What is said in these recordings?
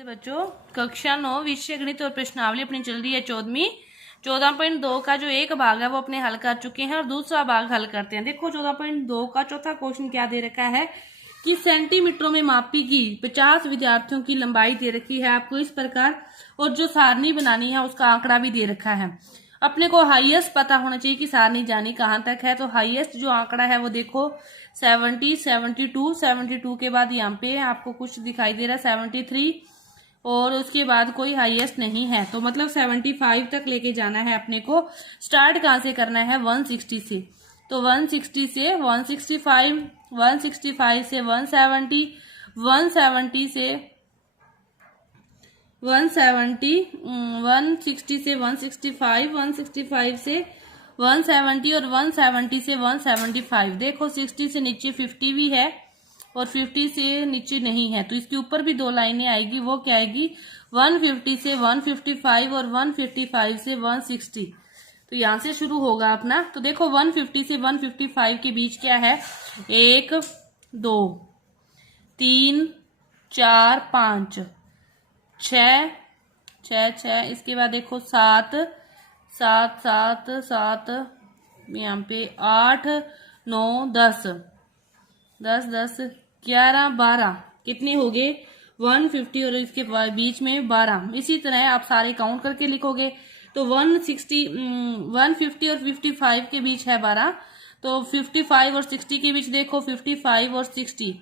नमस्ते बच्चों, कक्षा 9 विषय गणित और प्रश्नावली अपनी चल रही है 14वीं। 14.2 का जो एक भाग है वो अपने हल कर चुके हैं और दूसरा भाग हल करते हैं। देखो 14.2 का चौथा क्वेश्चन क्या दे रखा है कि सेंटीमीटरों में मापी गई 50 विद्यार्थियों की लंबाई दे रखी है आपको इस प्रकार, और जो सारणी बनानी है उसका आंकड़ा भी दे रखा है। अपने को हाईएस्ट पता होना चाहिए कि सारणी जानी कहाँ तक है। तो हाईएस्ट जो आंकड़ा है वो देखो 70, 72, 72 के बाद यहाँ पे आपको कुछ दिखाई दे रहा है 73, और उसके बाद कोई हाईएस्ट नहीं है। तो मतलब 75 तक लेके जाना है अपने को। स्टार्ट कहाँ से करना है? 160 से। तो 160 से 165, 165 से 170, 170 से 170, 160 से 165, 165 से 170 और 170 से 175। देखो 60 से नीचे 50 भी है और 50 से नीचे नहीं है, तो इसके ऊपर भी दो लाइनें आएगी। वो क्या आएगी? 150 से 155 और 155 से 160। तो यहाँ से शुरू होगा अपना। तो देखो 150 से 155 के बीच क्या है? 1, 2, 3, 4, 5, 6, 6, इसके बाद देखो 7, 7, 7, 7, यहाँ पे 8, 9, 10, 10, 10, 11, 12, कितने हो गए? 150 और इसके बीच में 12। इसी तरह आप सारे काउंट करके लिखोगे। तो 150 और 55 के बीच है 12। तो 55 और 60 के बीच देखो 55 और 60,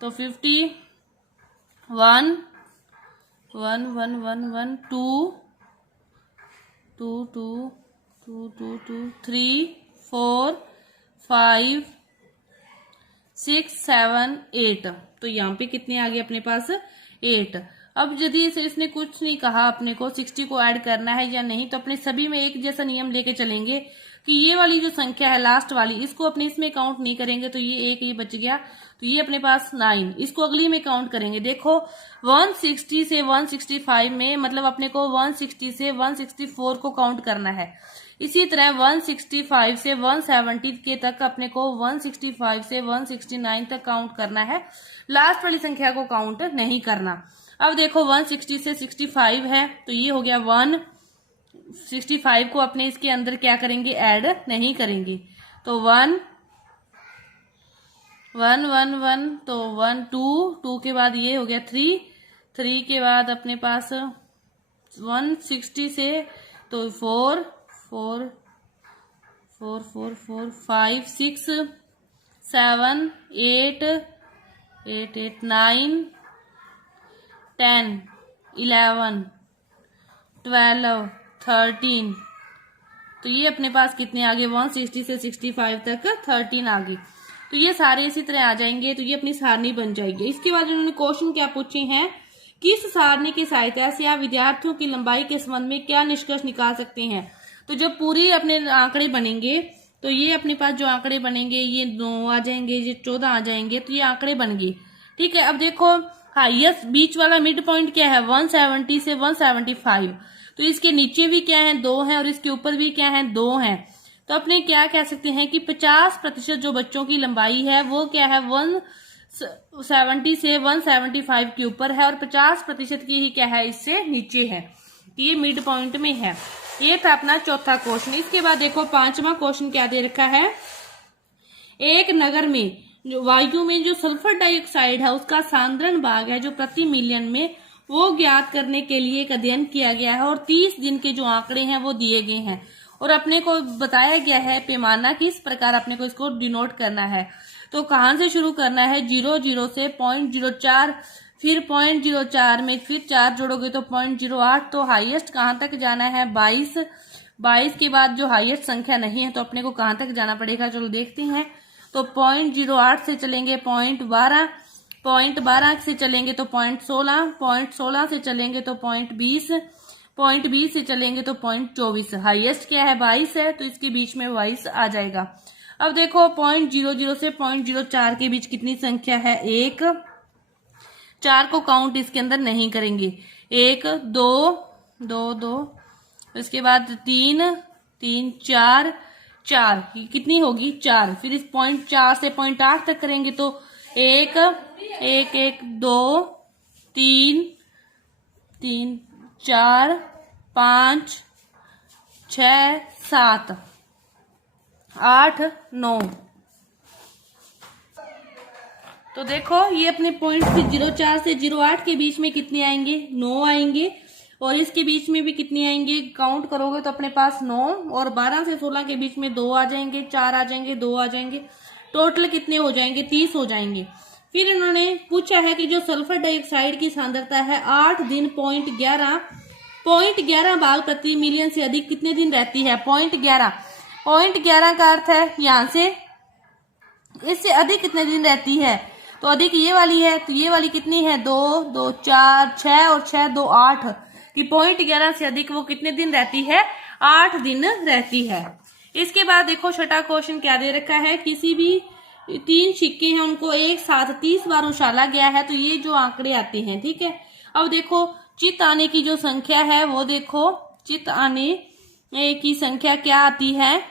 तो 51, 1, 1, 1, 1, 2, 2, 2, 2, 2, 2, 3, 4, 5, 6, 7, 8। तो यहाँ पे कितने आ गए अपने पास? 8। अब यदि इसने कुछ नहीं कहा अपने को 60 को ऐड करना है या नहीं, तो अपने सभी में एक जैसा नियम लेके चलेंगे कि ये वाली जो संख्या है लास्ट वाली, इसको अपने इसमें काउंट नहीं करेंगे। तो ये एक ये बच गया, तो ये अपने पास 9। इसको अगली में काउंट करेंगे। देखो 160 से 165 में मतलब अपने को 160 से 164 को काउंट करना है। इसी तरह 165 से 170 के तक अपने को 165 से 169 तक काउंट करना है। लास्ट वाली संख्या को काउंट नहीं करना। अब देखो 160 से 65 है, तो ये हो गया 165 को अपने इसके अंदर क्या करेंगे? ऐड नहीं करेंगे। तो 1, 1, 1, 1, तो 1, 2, 2 के बाद ये हो गया 3, 3 के बाद अपने पास 160 से तो 4, 4, 4, 4, 4, 5, 6, 7, 8, 8, 8, 9, 10, 11, 12, 13। तो ये अपने पास कितने आ गए? 160 से 65 तक 13 आ गए। तो ये सारे इसी तरह आ जाएंगे, तो ये अपनी सारणी बन जाएगी। इसके बाद उन्होंने क्वेश्चन क्या पूछे हैं? किस सारणी की सहायता से आप विद्यार्थियों की लंबाई के संबंध में क्या निष्कर्ष निकाल सकते हैं? तो जब पूरी अपने आंकड़े बनेंगे, तो ये अपने पास जो आंकड़े बनेंगे ये 9 आ जाएंगे, ये 14 आ जाएंगे, तो ये आंकड़े बन गए। ठीक है। अब देखो हाईएस्ट बीच वाला मिड पॉइंट क्या है? 170 से 175। तो इसके नीचे भी क्या है? 2 है, और इसके ऊपर भी क्या है? 2 है। तो अपने क्या कह सकते हैं कि 50% जो बच्चों की लंबाई है वो क्या है? 170 से 175 के ऊपर है, और 50% की ही क्या है? इससे नीचे है। ये मिड पॉइंट में है। ये था अपना चौथा क्वेश्चन। इसके बाद देखो पांचवा क्वेश्चन क्या दे रखा है? एक नगर में जो वायु में जो सल्फर डाइऑक्साइड है उसका सांद्रण भाग है जो प्रति मिलियन में, वो ज्ञात करने के लिए एक अध्ययन किया गया है, और 30 दिन के जो आंकड़े हैं वो दिए गए हैं, और अपने को बताया गया है पैमाना किस प्रकार अपने को इसको डिनोट करना है। तो कहां से शुरू करना है? 00 से 0.04, फिर 0.04 में फिर 4 जोड़ोगे तो 0.08। तो हाईएस्ट कहां तक जाना है? 22। 22 के बाद जो हाईएस्ट संख्या नहीं है तो अपने को कहां तक जाना पड़ेगा? चलो देखते हैं। तो 0.08 से चलेंगे 0.12, 0.12 से चलेंगे तो 0.16, 0.16 से चलेंगे तो 0.20, 0.20 से चलेंगे तो 0.24। हाईएस्ट क्या है? 22 है, तो इसके बीच में 22 आ जाएगा। अब देखो 0.00 से 0.04 के बीच कितनी संख्या है? 1। 4 को काउंट इसके अंदर नहीं करेंगे। 1, 2, 2, 2, इसके बाद 3, 3, 4, 4, कितनी होगी? 4। फिर इस 0.4 से 0.8 तक करेंगे तो 1, 1, 1, 2, 3, 3 4 5 6 7 8 9। तो देखो ये अपने पॉइंट से 04 से 08 के बीच में कितने आएंगे, 9 आएंगे। और इसके बीच में भी कितने आएंगे, काउंट करोगे तो अपने पास 9। और 12 से 16 के बीच में 2 आ जाएंगे, 4 आ जाएंगे, 2 आ जाएंगे। टोटल कितने हो जाएंगे, 30 हो जाएंगे। फिर इन्होंने पूछा है कि जो सल्फर डाइऑक्साइड की सांद्रता है 8 दिन 0.11 भाग प्रति मिलियन से अधिक कितने दिन रहती है। 0.11 का अर्थ है यहाँ से इससे अधिक कितने दिन रहती है। तो अधिक ये वाली है, तो ये वाली कितनी है, 2 2 4 6 और 6 2 8 कि 0.11 से अधिक वो कितने दिन रहती है, 8 दिन रहती है। इसके बाद देखो छठा क्वेश्चन क्या दे रखा है, किसी भी 3 सिक्के हैं उनको एक साथ 30 बार उछाला गया है तो ये जो आंकड़े आते हैं, ठीक है। अब देखो चित्त आने की जो संख्या है वो देखो, चित्त आने की संख्या क्या आती है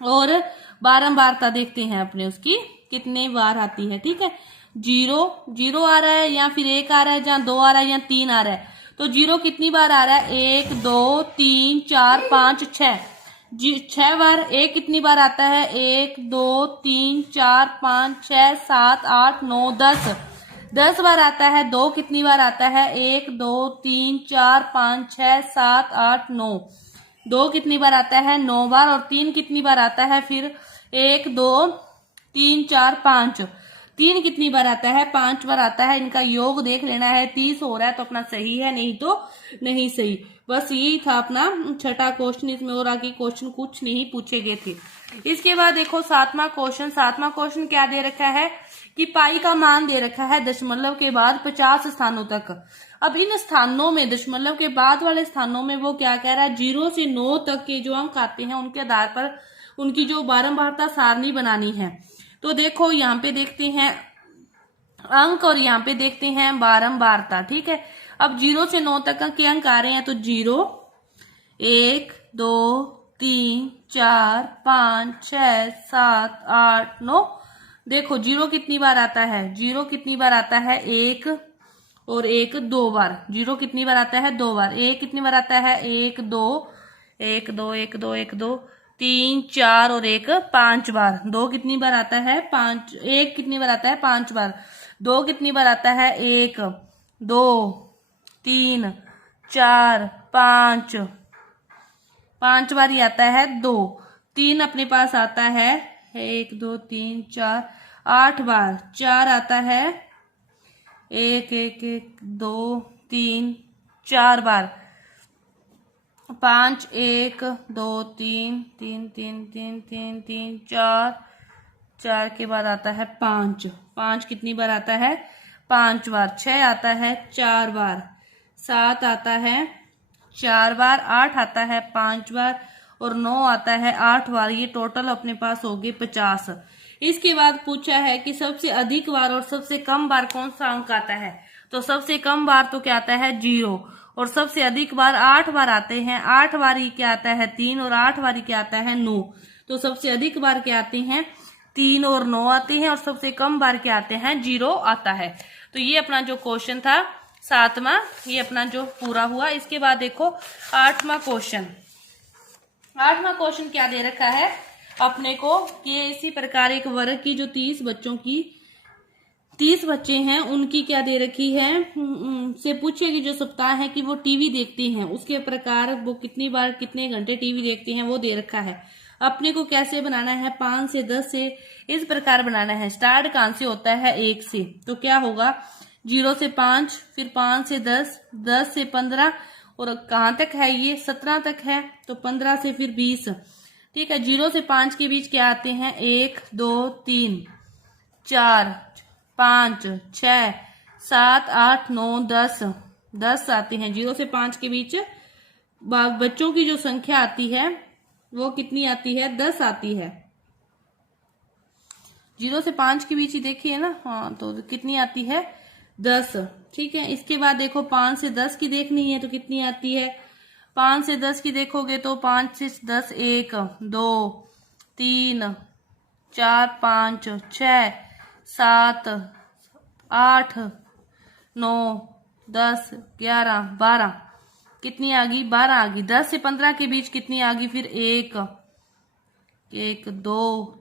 और बारंबारता देखते हैं अपने उसकी कितने बार आती है, ठीक है। 0 आ रहा है या फिर 1 आ रहा है, जहाँ 2 आ रहा है या 3 आ रहा है। तो 0 कितनी बार आ रहा है, 1 2 3 4 5 6 6 बार। 1 कितनी बार आता है, 1 2 3 4 5 6 7 8 9 10 बार आता है। 2 कितनी बार आता है, 1 2 3 4 5 6 7 8 9। 2 कितनी बार आता है, 9 बार। और 3 कितनी बार आता है, फिर 1 2 3 4 5। 3 कितनी बार आता है, 5 बार आता है। इनका योग देख लेना है, 30 हो रहा है तो अपना सही है, नहीं तो नहीं सही। बस यही था अपना छठा क्वेश्चन, इसमें और आगे क्वेश्चन कुछ नहीं पूछे गए थे। इसके बाद देखो सातवां क्वेश्चन क्या दे रखा है कि पाई का मान दे रखा है दशमलव के बाद 50 स्थानों तक। अब इन स्थानों में, दशमलव के बाद वाले स्थानों में वो क्या कह रहा है, 0 से 9 तक के जो अंक आते हैं उनके आधार पर उनकी जो बारंबारता सारणी बनानी है। तो देखो यहाँ पे देखते हैं अंक और यहाँ पे देखते हैं बारंबारता, ठीक है। अब 0 से 9 तक के अंक आ रहे हैं तो 0 1 2 3 4 5 6 7 8 9। देखो 0 कितनी बार आता है, 0 कितनी बार आता है, 1 और 1 2 बार। 0 कितनी बार आता है, 2 बार। 1 कितनी बार आता है, 1 2 1 2 1 2 1 2 3 4 और 1 5 बार। 2 कितनी बार आता है, 5। 1 कितनी बार आता है, 5 बार। 2 कितनी बार आता है, 1 2 3 4 5 बार ही आता है। 2 3 अपने पास आता है 1 2 3 4 8 बार। 4 आता है 1 1 1 2 3 4 बार। 5 1 2 3 3 3 3 3 3 4 के बाद आता है 5 कितनी बार आता है, 5 बार। 6 आता है 4 बार। 7 आता है 4 बार। 8 आता है 5 बार और 9 आता है 8 बार। ये टोटल अपने पास हो गए 50। इसके बाद पूछा है कि सबसे अधिक बार और सबसे कम बार कौन सा अंक आता है। तो सबसे कम बार तो क्या आता है, 0। और सबसे अधिक बार 8 बार आते हैं। 8 बार ही क्या आता है, 3। और 8 बार ही क्या आता है, 9। तो सबसे अधिक बार क्या आते हैं, 3 और 9 आते हैं। और सबसे कम बार क्या आते हैं, 0 आता है। तो ये अपना जो क्वेश्चन था 7वां, ये अपना जो पूरा हुआ। इसके बाद देखो 8वां क्वेश्चन। 8वां क्वेश्चन क्या दे रखा है अपने को कि इसी प्रकार एक वर्ग की जो 30 बच्चे हैं उनकी क्या दे रखी है, से पूछे कि जो सप्ताह है कि वो टीवी देखते हैं उसके प्रकार वो कितनी बार कितने घंटे टीवी देखते हैं वो दे रखा है। अपने को कैसे बनाना है, 5 से 10 से इस प्रकार बनाना है। स्टार्ट कहाँ से होता है, 1 से। तो क्या होगा, 0 से 5, फिर 5 से 10, 10 से 15 और कहाँ तक है ये, 17 तक है। तो 15 से फिर 20, ठीक है। 0 से 5 के बीच क्या आते हैं, 1 2 3 4 5 6 7 8 9 10 आते हैं। 0 से 5 के बीच बच्चों की जो संख्या आती है वो कितनी आती है, 10 आती है। 0 से 5 के बीच ही देखिए ना, हाँ, तो कितनी आती है, 10, ठीक है। इसके बाद देखो 5 से 10 की देखनी है तो कितनी आती है, 5 से 10 की देखोगे तो 5 से 10 1 2 3 4 5 6 7 8 9 10, 11, 12, कितनी आ गई? 12 आ गई। 10 से 15 के बीच कितनी आ गई? फिर 1, 2,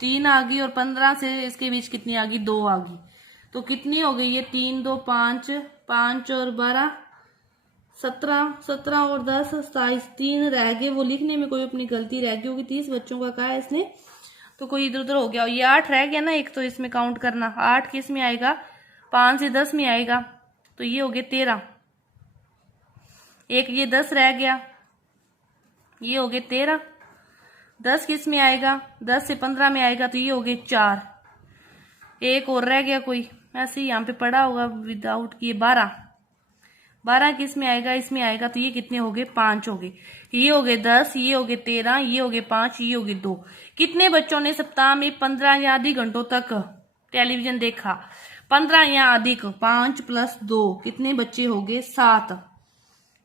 3 आ गई, और 15 से इसके बीच कितनी आ गई? 2 आ गई। तो कितनी हो गई ये? 3, 2, 5, 5 और 12, 17, 17 और 10, 27, 3 रह गए। वो लिखने में कोई अपनी गलती रह गई होगी। 30 बच्चों का कहा है इसने, तो कोई इधर उधर हो गया। ये 8 रह गया ना एक, तो इसमें काउंट करना। 8 किस में आएगा? 5 से 10 में आएगा, तो ये हो गए 13। एक ये 10 रह गया, ये हो गए 13। 10 किस में आएगा? 10 से 15 में आएगा, तो ये हो गए 4। एक और रह गया कोई, ऐसे ही यहाँ पे पड़ा होगा विदाउट किए। 12, 12 किस में आएगा? इसमें आएगा, तो ये कितने हो गए? 5 हो गए। ये हो गए 10, ये हो गए 13, ये हो गए 5, ये हो गए 2। कितने बच्चों ने सप्ताह में 15 या अधिक घंटों तक टेलीविजन देखा? 15 या अधिक, 5 + 2, कितने बच्चे हो गए? 7।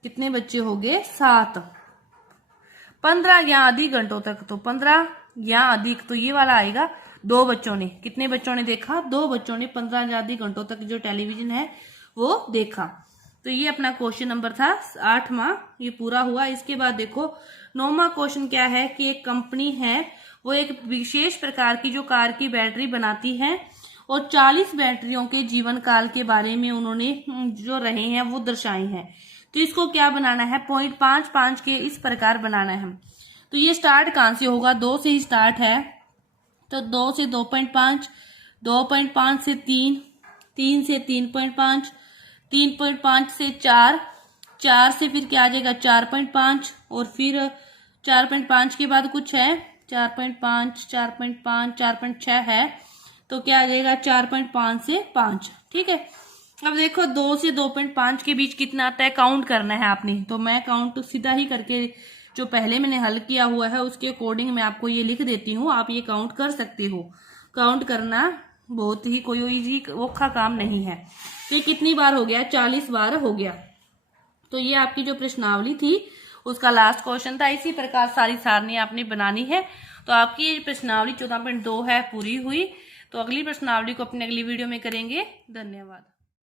कितने बच्चे हो गए? 7। 15 या अधिक घंटों तक, तो 15 या अधिक, तो ये वाला आएगा। 2 बच्चों ने, कितने बच्चों ने देखा? 2 बच्चों ने 15 या अधिक घंटों तक जो टेलीविजन है वो देखा। तो ये अपना क्वेश्चन नंबर था 8वां, ये पूरा हुआ। इसके बाद देखो 9वां क्वेश्चन क्या है कि एक कंपनी है, वो एक विशेष प्रकार की जो कार की बैटरी बनाती है, और 40 बैटरियों के जीवन काल के बारे में उन्होंने जो रहे हैं वो दर्शाए हैं। तो इसको क्या बनाना है? 0.55 के इस प्रकार बनाना है। तो ये स्टार्ट कहां से होगा? 2 से ही स्टार्ट है, तो 2 से 2.5, 2.5 से 3, 3 से 3.5, 3.5 से 4, 4 से फिर क्या आ जाएगा? 4.5, और फिर 4.5 के बाद कुछ है 4.5, 4.5, 4.6 है, तो क्या आ जाएगा? 4.5 से 5। ठीक है। अब देखो 2 से 2.5 के बीच कितना आता है, काउंट करना है आपने। तो मैं काउंट सीधा ही करके, जो पहले मैंने हल किया हुआ है उसके अकॉर्डिंग मैं आपको ये लिख देती हूँ, आप ये काउंट कर सकते हो। काउंट करना बहुत ही कोई इजी औखा काम नहीं है। तो ये कितनी बार हो गया? 40 बार हो गया। तो ये आपकी जो प्रश्नावली थी उसका लास्ट क्वेश्चन था। इसी प्रकार सारी सारणी आपने बनानी है। तो आपकी ये प्रश्नावली 14.2 है पूरी हुई। तो अगली प्रश्नावली को अपनी अगली वीडियो में करेंगे। धन्यवाद।